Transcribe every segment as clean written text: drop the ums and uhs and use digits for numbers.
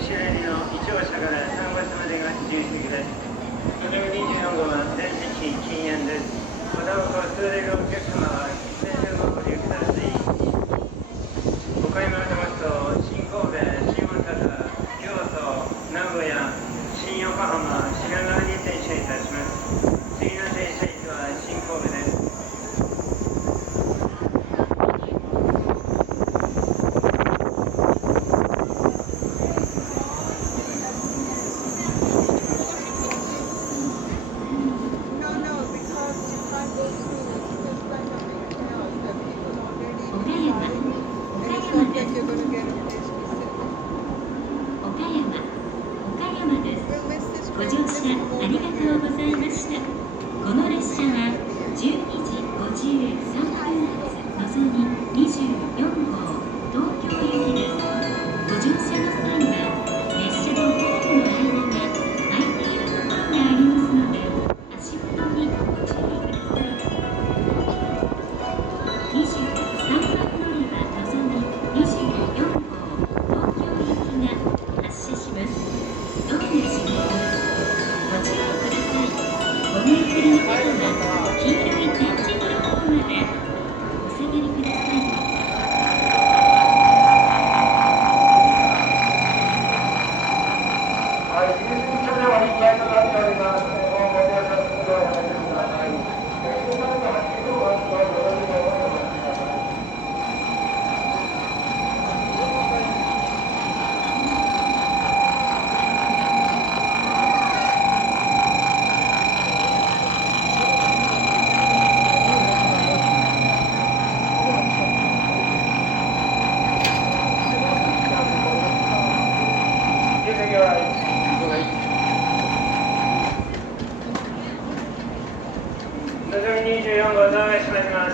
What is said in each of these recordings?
石原の1号車から3号車までが自由席です。のぞみ24号は全席禁煙です。またお通れるお客様は喫煙所のご利用ください。お買い物のますと、新神戸、新大阪、京都、名古屋、新横浜、品川に停車いたします。次の停車駅は新神戸です。ご乗車ありがとうございました。この列車は12時53分発のぞみ24号東京行きです。ご乗車の際は列車とホームの間が空いているところがありますので、足元にご注意ください。23番乗り場のぞみ24号東京行きが発車します。ドアが閉まります。ご注意ください。ご見送りの方は黄色い点字ブロックまでお下がりください。はい、入り口では1階となっております。ご乗車の際はおやめください。列車の中は自動発のよろしくお願いします。のぞみ24号ドアが閉まります。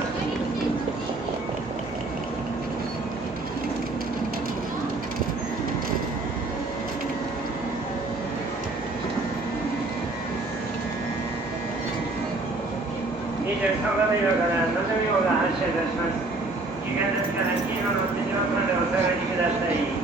23番乗り場からのぞみ号が発車いたします。危険ですから黄色の手錠までお下がりください。